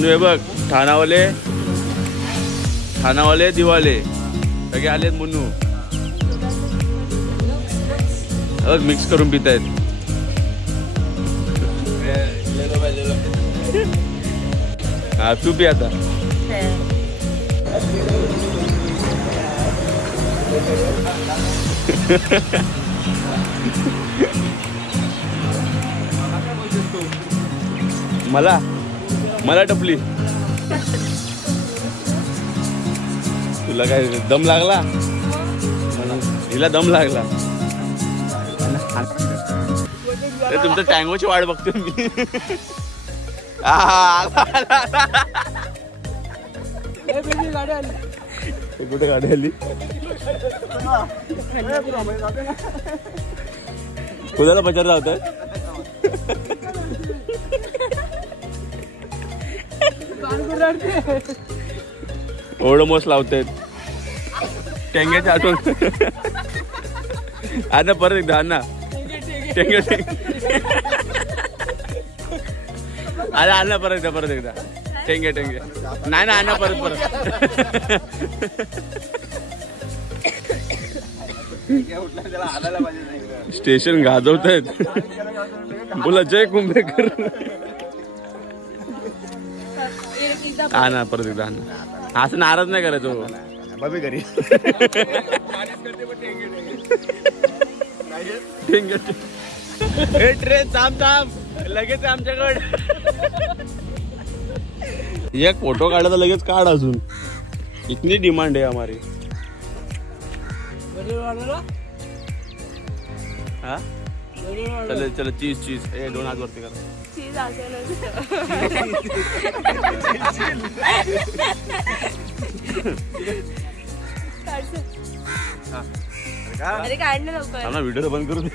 म्हणून हे बघ ठाणावाले दिवाले सगळे आलेत म्हणू मिक्स करून पितायत. हा तू पी आता. मला टपली. तुला काय दम लागला? हिला दम लागला. तुमचं टँगोची वाट बघतो मी. कुठे गाडी आली? कुणाला बचार लावतोय? ओढमोस लावतायत टेंग्याच्या आठवण. आता परत एकदा अण्णा टेंग्या अरे अण्णा परत एकदा टेंग्या नाही ना अण्णा परत स्टेशन गाजवतायत. बोला जय कुंभेकर. हा ना परत एकदा असं नाराज नाही करायचो बाबी घरी. ट्रेन थांब लगेच आमच्याकडे. एक फोटो काढायचा लगेच काढ. अजून इतनी डिमांड आहे हमारी. हा चल चल चीज ए 2 हात वरती कर. चीज अरे काढ ना लवकर. व्हिडिओ बंद करू दे.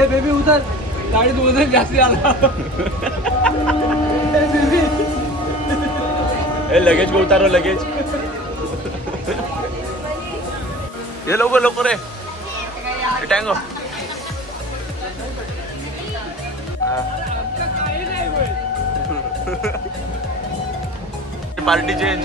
ए बेबी उतर. गाडीत वजन जास्त आला. ए लगेज को उतारो लगेज. ये लवकर रे टँगो. Party change.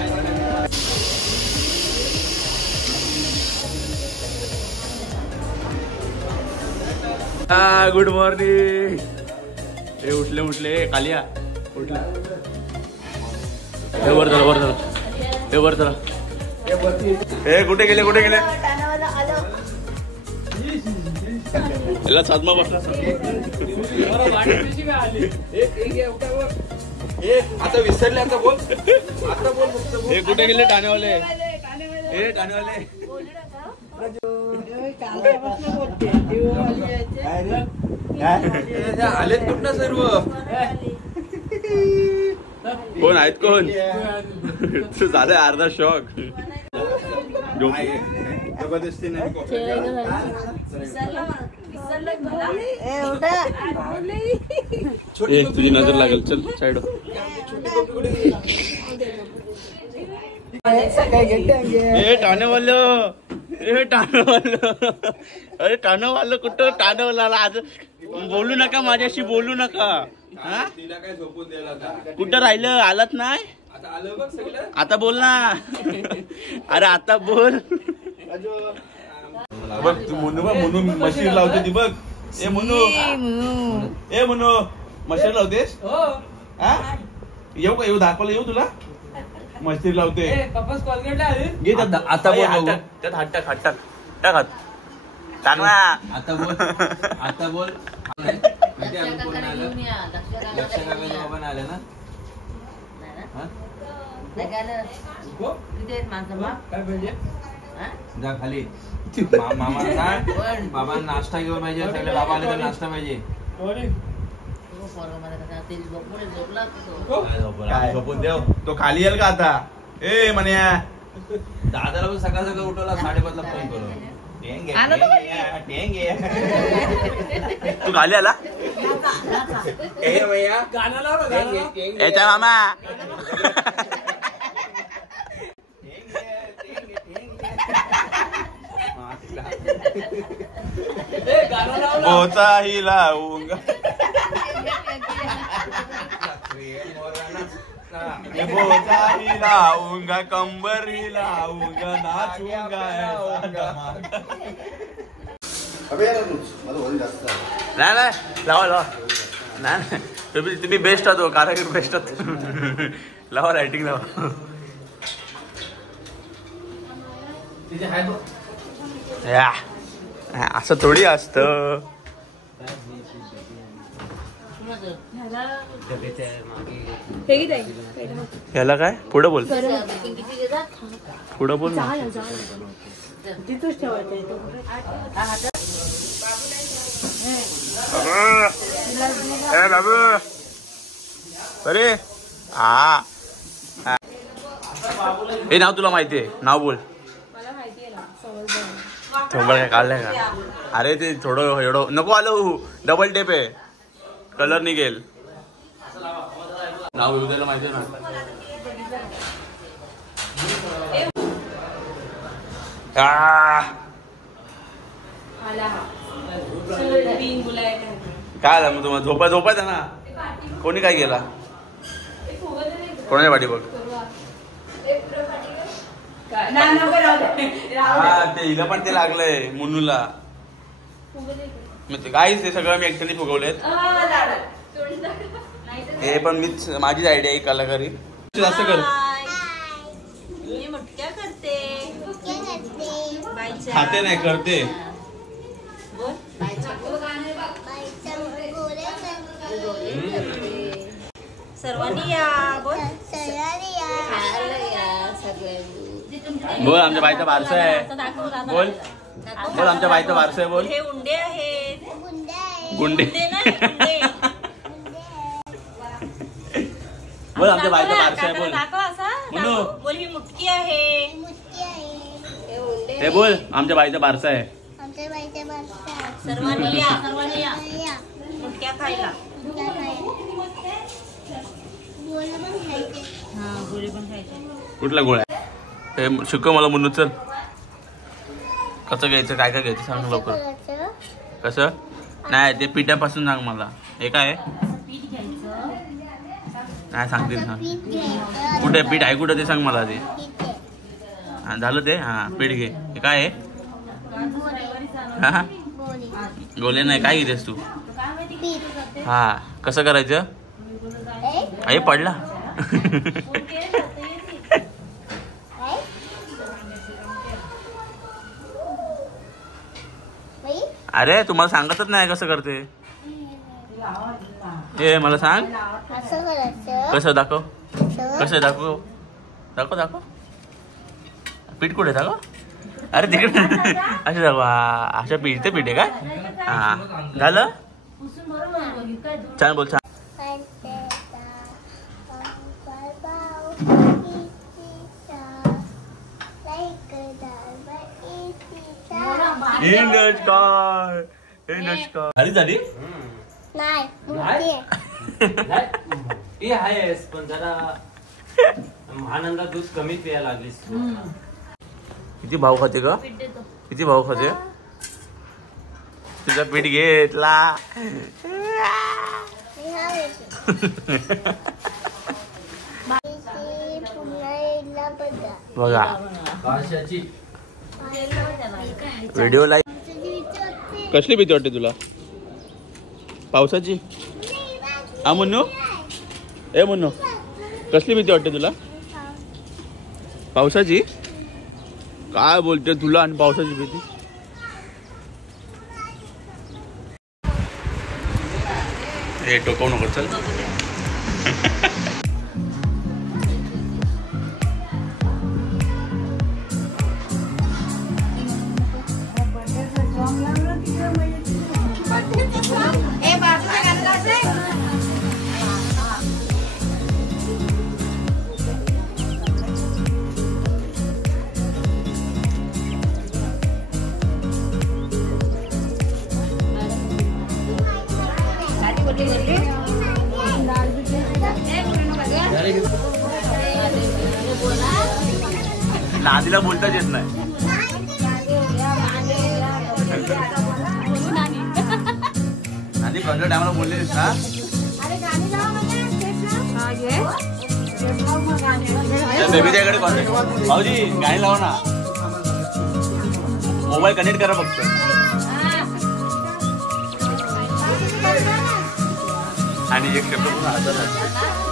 Good morning. हे उठले कालिया उठला. वर चला. हे कुठे गेले याला साधमा बसला. आता विसरले. आता बोल. हे कुठे गेले ठाणेवाले? आलेत कुठं सर्व? कोण आहेत कोण? झालंय अर्धा शॉक. जबरदस्ती नाही. तुझी नजर लागेल. चल साइड. अरे ठाणेवालं कुठं? ठाणेवाला आज बोलू नका माझ्याशी. बोलू नका. कुठं राहिलं? आलात नाही आता बोल ना. अरे आता बोल. बघ तू म्हणून मशीन लावते ती बघ. ए म्हणू मशीन लावतेस? येऊ दाखवलं. येऊ तुला मशीन लावते. घे आता त्यात हात टाक ना. आता बोल. जा खाली. मामा बाबा नाश्ता घेऊन पाहिजे. सगळे बाबा आले तर नाश्ता पाहिजे. झोपून देव. तो खाली येईल का आता? ए म्हण्या दादाला पण सकाळ उठवला 5:30ला फोन करून. तू खाली आला? याच्या मामा बोचाही लावूंगा बोचाही लावूंगा कंबर ही लावूंगा नाचूंगा नाही नाही लावा लावा नाही तुम्ही बेस्ट आहात कारागीर बेस्ट आहात लावा रायटिंग लावा या असं थोडी असतं ह्याला काय पुढं बोल पुढं बोल बाबू अरे हा हे नाव तुला माहितीये नाव बोल थोबड काय काढलंय का अरे ते थोडं एवढं नको आलं डबल टेप आहे कलर निघेल नाव उद्याला माहितीये ना काय झालं मग तुम्हाला झोपायचं ना कोणी काय केला कोणाच्या पाठी बघ ते हिला पण ते लागलंय मुन्नूला काहीच ते सगळं मी एकट्याने फुगवलेत हे पण मीच माझीच आयडिया आहे कलाकारी असं कर खाते नाही करते सर्वांनी या बोल आमच्या बाईचा बारसा आहे बोल बोल आमच्या बाईचा बारसा आहे बोल हे उंडे आहेत गुंडे बोल आमच्या बाईचा बारसा आहे बोल म्हणू बोल ही मुटकी आहे हे बोल आमच्या बाईचा बारसा आहे सर्वांनी या मुटक्या खायला गोळी पण खायचे कुठल्या गोळ्या हे शिकव मला म्हणून चल कसं घ्यायचं काय काय घ्यायचं सांग लवकर कसं नाही ते पिठापासून सांग मला हे काय नाही सांगते सांग कुठे पीठ आहे कुठं ते सांग मला ते हा झालं ते हा पीठ घे हे काय आहे हा गोले नाही काय घेतेस तू हा कसं करायचं आई पडला अरे तुम्हाला सांगतच नाही कसं करते हे मला सांग कसं दाखव कसं दाखव दाखव दाखव पीठ कुठे दाखव अरे तिकडे असं दाखव अशा पीठ ते पीठ आहे का हा झालं छान बोल छान झाली झाली ती आहेस पण जरा आनंदात दूध कमी प्यायला लागलीस किती भाव खाते का किती भाव खाते तुझा पीठ घेतला बघा व्हिडिओ लाईक कसली भीती वाटते तुला पावसाची हा मुन्नू ए मुन्नू कसली भीती वाटते तुला पावसाची काय बोलते तुला आणि पावसाची भीती हे टोकवू नको चल नादीला बोलताच येत नाही कोणत्या टायमाला बोललेस ना बेबीच्याकडे कॉन्टॅक्ट भाऊजी गाणी लावा ना मोबाईल कनेक्ट करा फक्त आणि एक शब्द पण हातात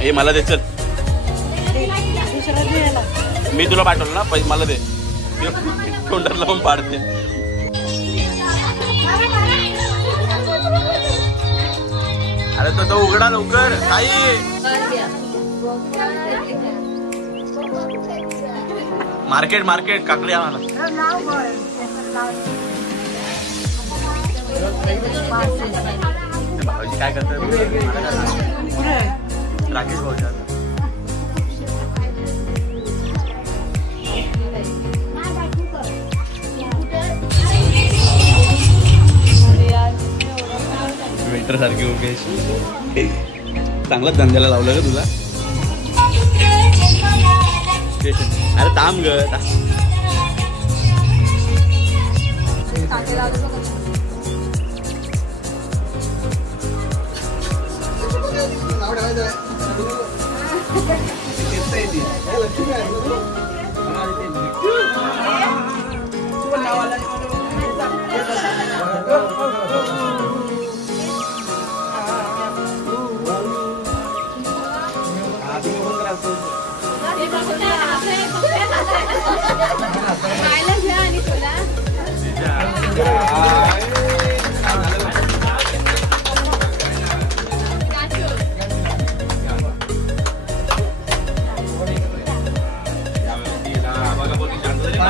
हे मला दे चल मी तुला पाठवलं ना पैसे मला दे तोंडात लावून पाडते अरे तो उघडा लवकर आई मार्केट मार्केट काकडी आम्हाला भाऊजी काय करतात राकेश भाऊजी वेटर सारखी उभे चांगलाच धंद्याला लावलं का तुला अरे थांब ग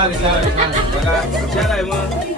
बघा हुशार आहे मग